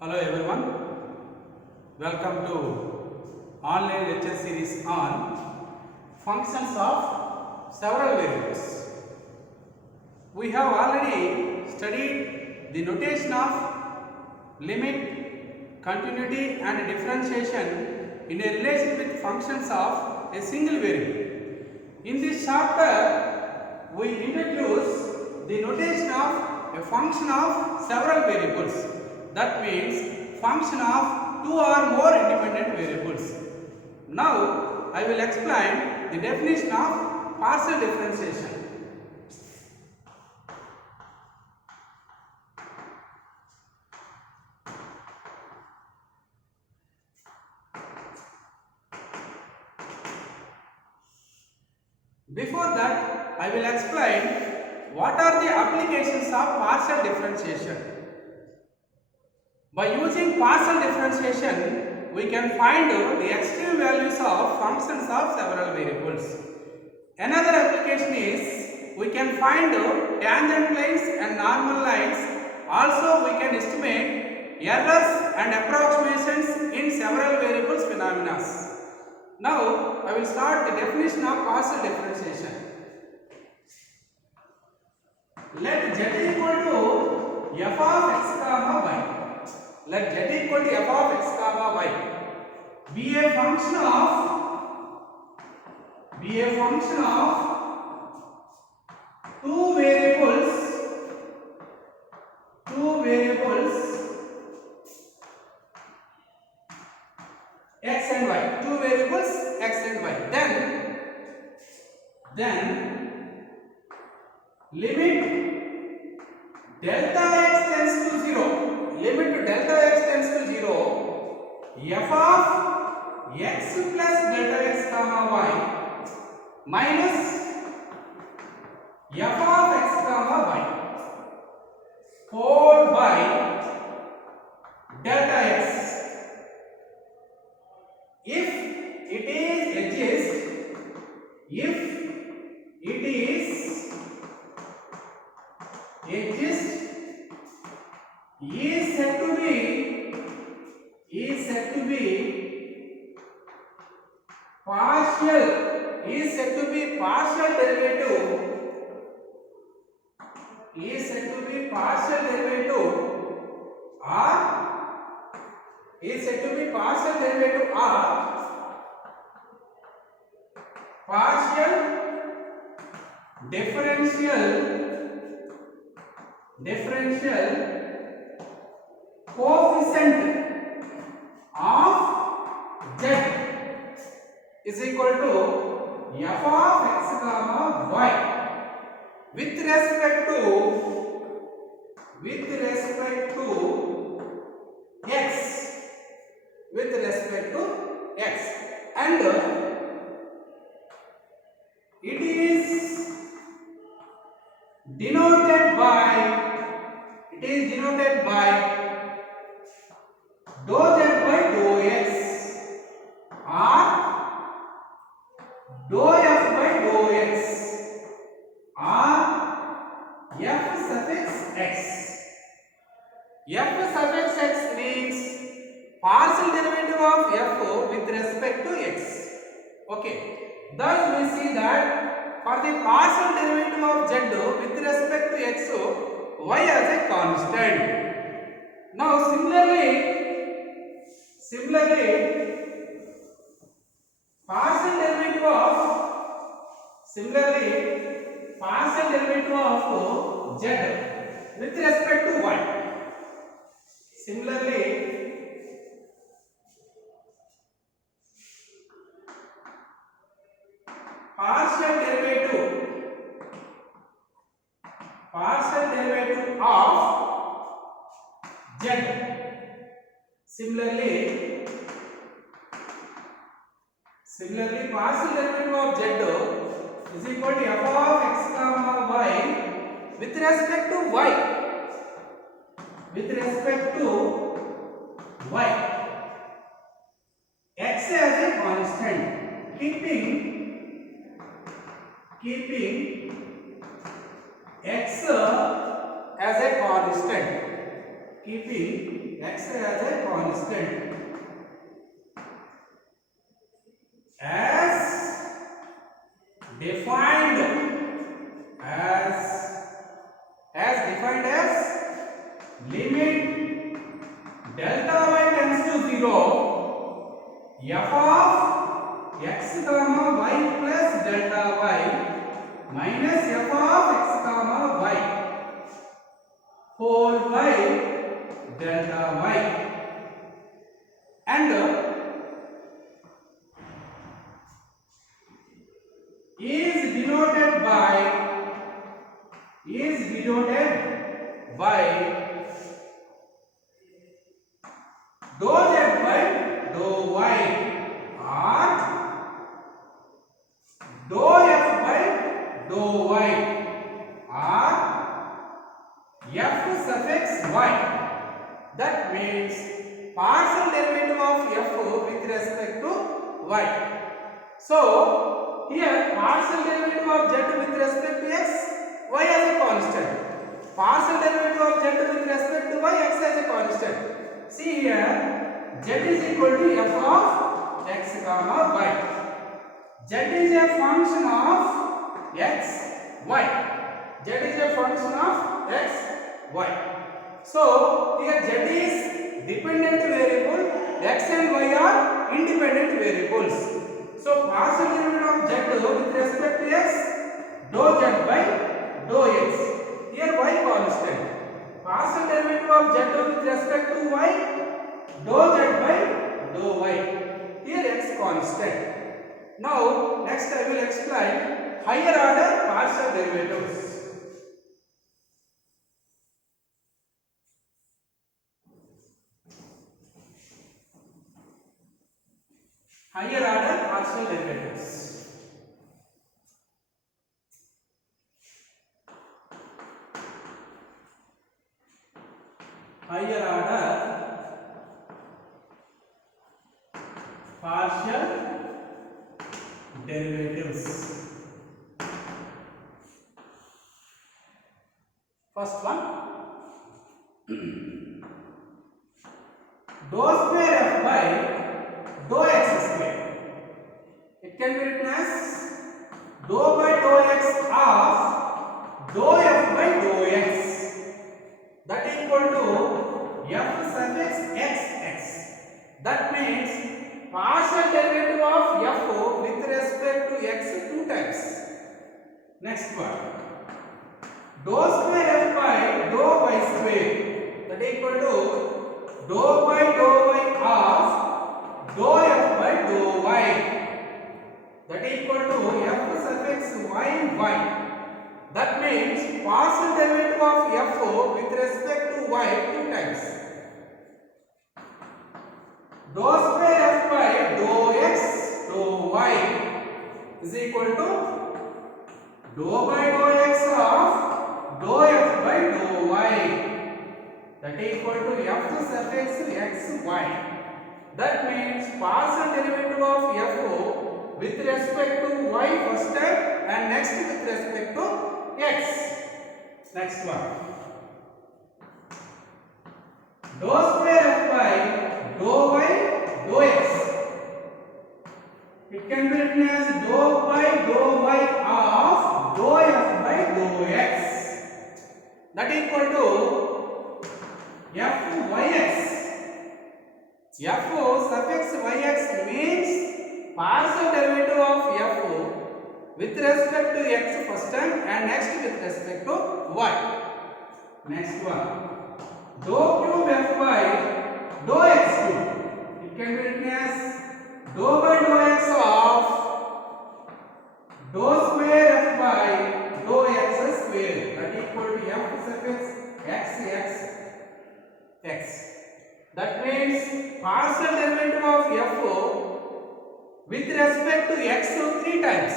Hello everyone, welcome to online lecture series on functions of several variables. We have already studied the notation of limit, continuity and differentiation in a relation with functions of a single variable. In this chapter, we introduce the notation of a function of several variables. That means function of two or more independent variables. Now I will explain the definition of partial differentiation. Before that, I will explain what are the applications of partial differentiation. By using partial differentiation, we can find the extreme values of functions of several variables. Another application is we can find tangent lines and normal lines. Also, we can estimate errors and approximations in several variables phenomena. Now, I will start the definition of partial differentiation. Let z equal to f of x comma y. Let z equal to f of x comma y be a function of two variables x and y, two variables x and y. Then limit delta x tends to 0. Limit delta x tends to 0. F of x plus delta x comma y minus f of x comma y whole by delta x. If it is is said to be partial derivative or partial differential coefficient of z is equal to f of x comma y with respect to x and it is denoted by dou z by dou x or dou f by dou x or f suffix x. F suffix x means partial derivative of f with respect to x. Okay, thus we see that for the partial derivative of z with respect to x, y as a constant. Now similarly partial derivative of z with respect to y. Similarly partial derivative of z. Similarly partial derivative of z is equal to f of x comma y with respect to y. X as a constant, keeping x as a constant, keeping x as a constant. As defined as limit delta y tends to 0, f of x comma y plus delta y minus f of x comma y whole by delta y, and is denoted by dou z by dou y or dou f by dou y or f suffix y. That means partial derivative of f with respect to y. So here partial derivative of z with respect to x, y as a constant. Partial derivative of z with respect to y, x as a constant. See here, z is equal to f of x comma y. Z is a function of x, y. Z is a function of x, y. So here z is dependent variable, x and y are independent variables. So partial derivative of z with respect to x, dou z by dou x. Here y constant. Partial derivative of z with respect to y, dou z by dou y. Here x constant. Now next I will explain higher order partial derivatives. Higher order partial derivatives. Higher order partial derivatives. First one, dou square f by dou x square. It can be written as dou by dou x of dou f by dou x. That equal to f suffix x x. That means partial derivative of f with respect to x two times. Next one, dou square f by dou y square. That equal to dou by dou y of dou f by dou y. That equal to f suffix y y. That means partial derivative of f with respect to y two times. Dou square f by dou x dou y is equal to dou by dou x of dou f by dou y. That equal to f suffix x y. That means partial derivative of f with respect to y first time and next with respect to x. Next one, dou square f by dou y dou x. It can be written as dou by dou y of dou f by dou x. That equal to f yx. F suffix yx means partial derivative of f with respect to x first time and next with respect to y. Next one, dou cube f by dou x cube. It can be written as dou by dou x of dou square f by dou x square. That equal to f suffix x x x. That means partial derivative of f with respect to x three times.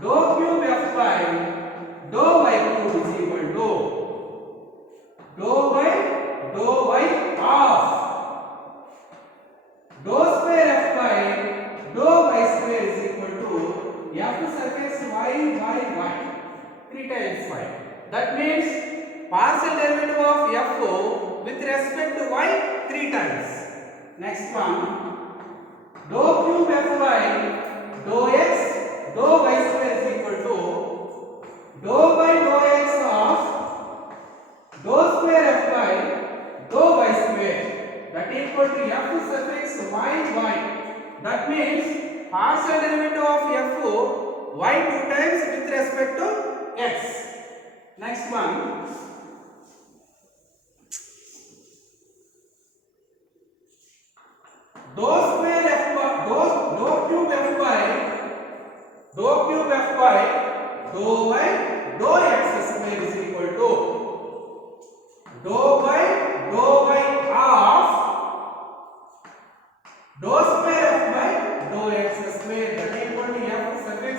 Dou cube f by dou y cube is equal to dou by dou y of dou square f by dou y square is equal to f suffix y by y 3 times y. That means partial derivative of f with respect to y 3 times. Next one, dou cube fy dou x dou y square is equal to dou by dou x of dou square fy dou y square, that equal to f suffix y y. That means partial derivative of f y 2 times with respect to x. Next one, dou square fy dou cube fy dou y dou x square is equal to dou by dou y of dou square fy dou x square, that equal to f suffix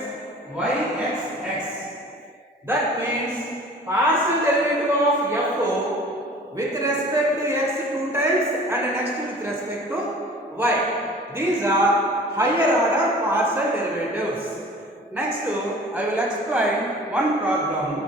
y x x. That means partial derivative of f with respect to x 2 times and next with respect to y. These are higher order partial derivatives. Next, I will explain one problem.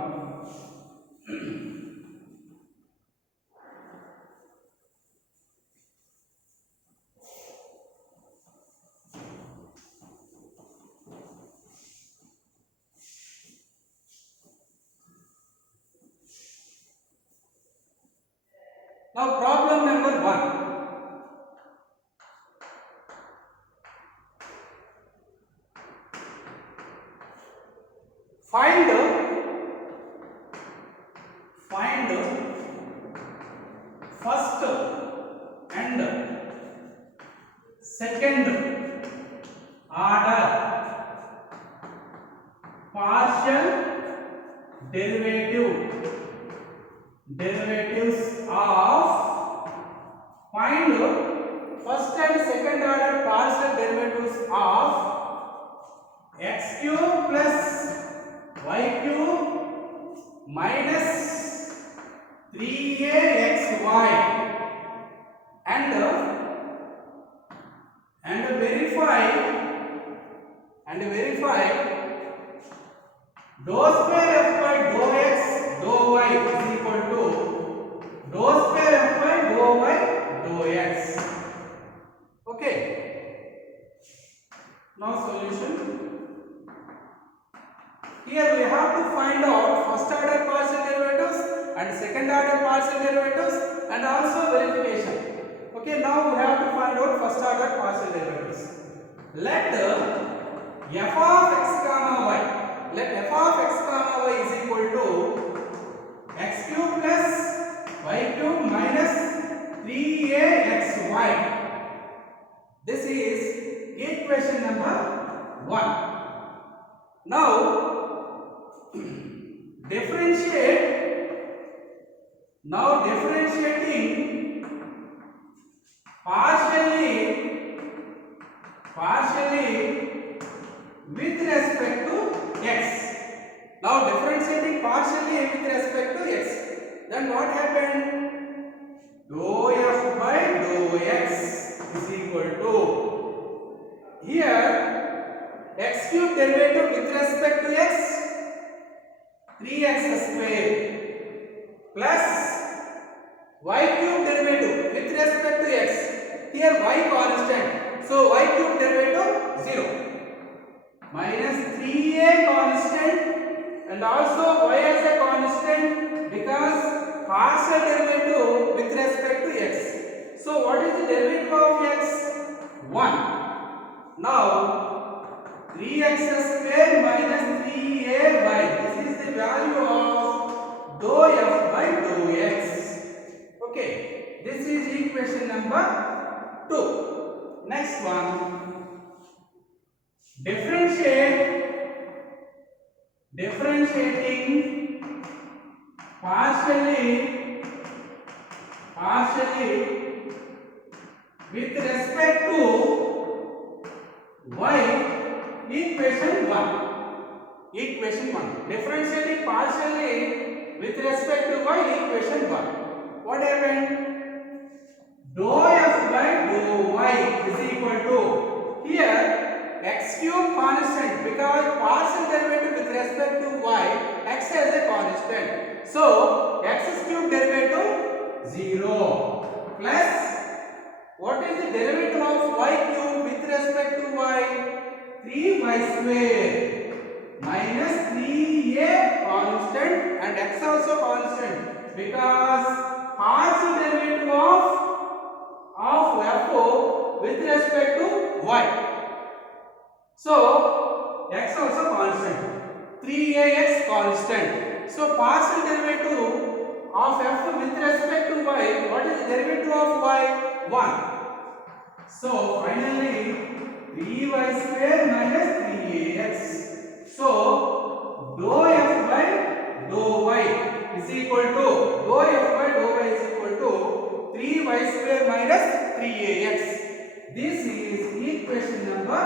Now, problem number 1. Find first and second order partial derivatives of find first and second order partial derivatives of x cube plus y cube minus 3axy and verify dou square fy dou x dou y is equal to dou square fy dou y dou x. Okay, now solution. Here we have to find out first order partial derivatives and second order partial derivatives and also verification. Okay, now we have to find out first order partial derivatives. Let f of x comma y, let f of x comma y is equal to x cube plus y cube minus 3axy. This is equation number 1. Now differentiating partially with respect to x. Now differentiating partially with respect to x. Then what happened? Dou f by dou x is equal to, here x cube derivative with respect to x 3x square plus y cube derivative with respect to x, here y constant, so y cube derivative 0 minus 3a constant and also y as a constant because partial derivative with respect to x. So what is the derivative of x? 1. Now 3x square minus 3ay, this is the value of dou f by dou x. Okay, this is equation number 2. Next one, differentiating partially with respect to y, equation 1. Differentiating partially with respect to y, equation 1. What happened? Dou f by dou y is equal to, here x cube constant because partial derivative with respect to y, x as a constant. So x plus what is the derivative of y cube with respect to y? 3y square minus 3a constant and x also constant, because partial derivative of f with respect to y. So x also constant, 3ax constant. So partial derivative of f with respect to y, what is the derivative of y? 1. So finally 3y square minus 3ax. So dou f by dou y is equal to, dou f by dou y is equal to 3y square minus 3ax. This is equation number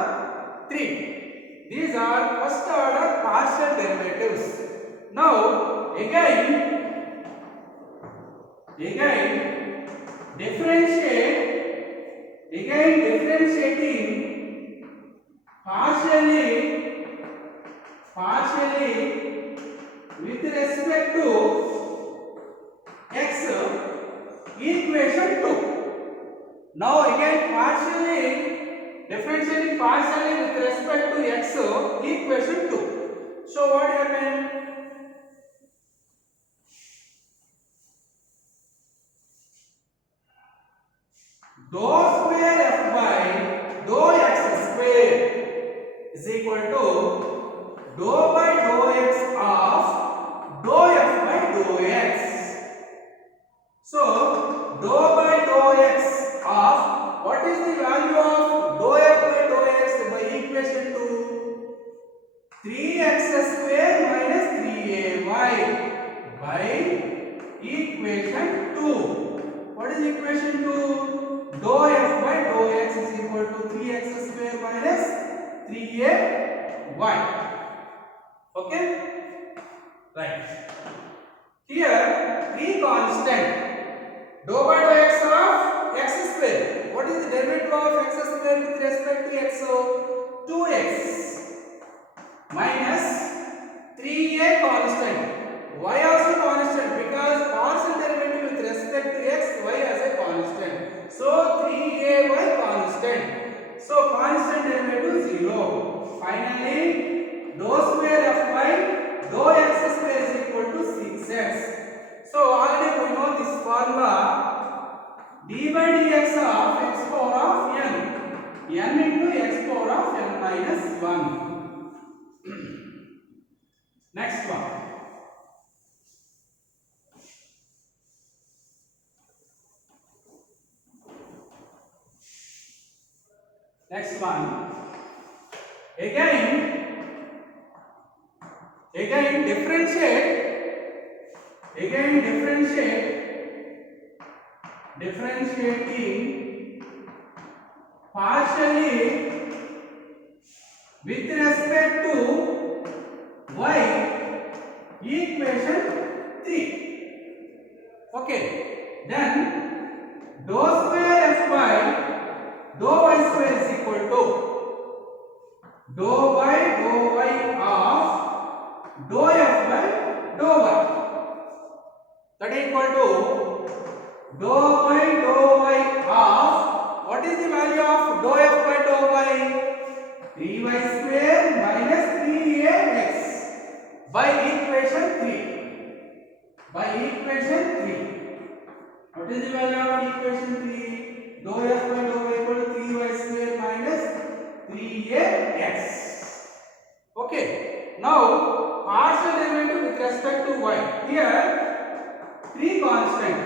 3. These are first order partial derivatives. Now differentiating partially with respect to x, equation 2. Now again differentiating partially with respect to x, equation 2. So what happened? Dou square f by dou x square is equal to dou by dou x of dou f by dou x. So dou by dou x of, what is the value of dou f by dou x by equation 2? 3x square minus 3ay by equation 2. What is equation 2? Dou f by dou x is equal to 3x square minus 3ay. Okay? Right. Here 3 constant. Dou by dou x of x square. What is the derivative of x square with respect to x? 2x minus 3a constant. Y also constant, because partial derivative with respect to x, y as a constant. So 3ay constant. So constant derivative 0. Finally dou square f by dou x square is equal to 6x. So already we know this formula, d by dx of x power of n into x power of n minus 1. Next one. Next one. Again differentiating partially with respect to y, equation 3. Okay, then dou square f by dou y square is equal to dou by dou y of dou f by dou y. That is equal to dou by dou y of, what is the value of dou f by dou y? 3y square minus 3ax by equation 3. By equation 3. What is the value of equation 3? Dou f by dou y equal to 3y square minus 3ax. Okay. Now partial derivative with respect to y. Here 3 constant.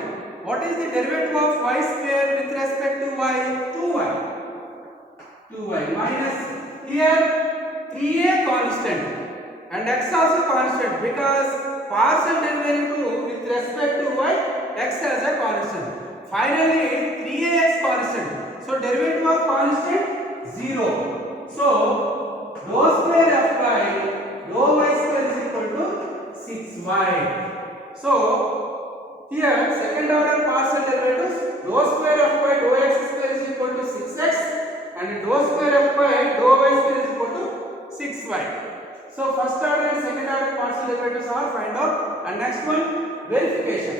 What is the derivative of y square with respect to y? 2y minus, here 3a constant and x also constant, because partial derivative with respect to y, x as a constant. Finally 3ax constant. So derivative of constant 0. So dou square f by dou y square is equal to 6y. So here second order partial derivatives, dou square f by dou x square is equal to 6x and dou square f by dou y square is equal to 6y. So first order and second order partial derivatives are find out, and next one verification.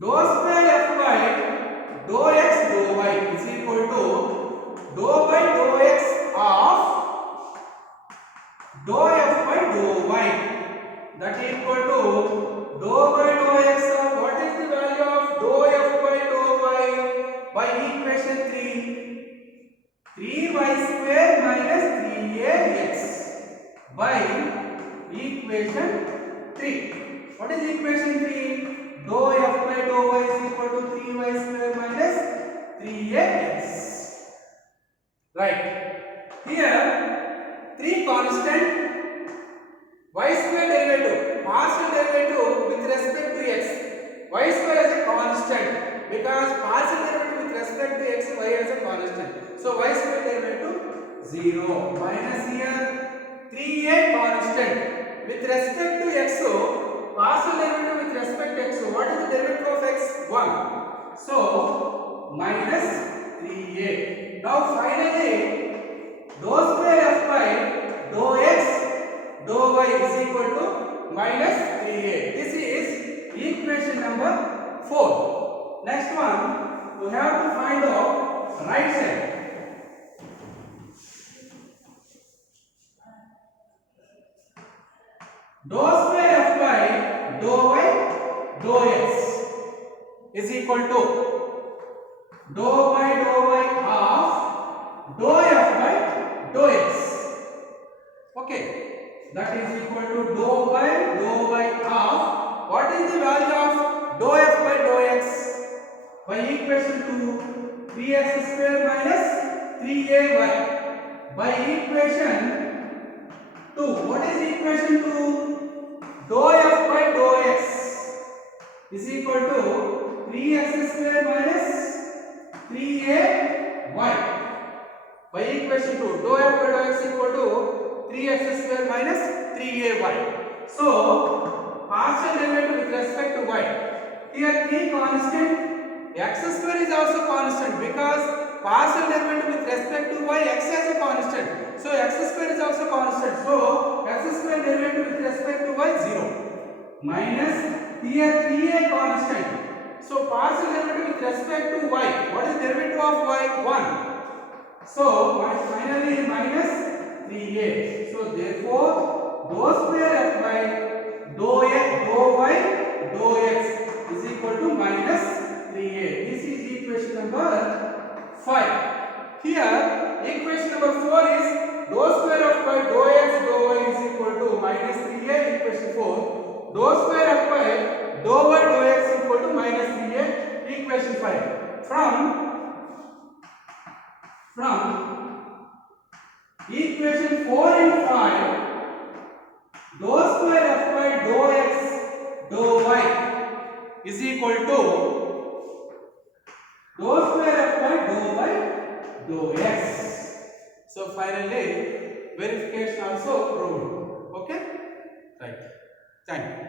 dou square f by dou x dou y is equal to dou by dou x of dou f by dou y, that equal to dou by dou x of what is the value of dou f by dou y by equation 3y square minus 3ax by equation 3. What is equation 3? Dou f by dou y is equal to 3y square minus 3ax. Right. Here 3 constant, y square derivative, partial derivative with respect to x. Y square is a constant because partial derivative with respect to x, y is a constant. So y square derivative 0 minus here 3a constant with respect to x. So partial derivative with respect to x. So what is the derivative of x? 1. So minus 3a. Now finally dou square f by dou x dou y is equal to minus 3a. This is equation number 4. Next one, we have to find out right side. Dou square f by dou y dou x is equal to dou by dou y of dou f by dou x. Okay, that is equal to dou by dou y of what is the value of dou f by dou x by equation 2 3x square minus 3ay by equation 2. What is equation 2? Dou f by dou x is equal to 3x square minus 3ay by equation 2. Dou f by dou x equal to 3x square minus 3ay. So partial derivative with respect to y. Here 3 constant, x square is also constant because partial derivative with respect to y, x as a constant. So x square is also constant. So x square derivative with respect to y 0 minus here 3a constant. So partial derivative with respect to y. What is derivative of y? 1. So finally minus 3a. So therefore dou square f by dou y dou x is equal to minus 3a. This is equation number 5. Here equation number 4 is dou square f by dou x dou y is equal to minus 3a. Equation 4 dou square f by dou y dou x equal to minus 3a. Equation 5. From equation 4 and 5, dou square f by dou x dou y is equal to dou square f by dou y dou x. So finally verification also proved. Okay, right. Thank you.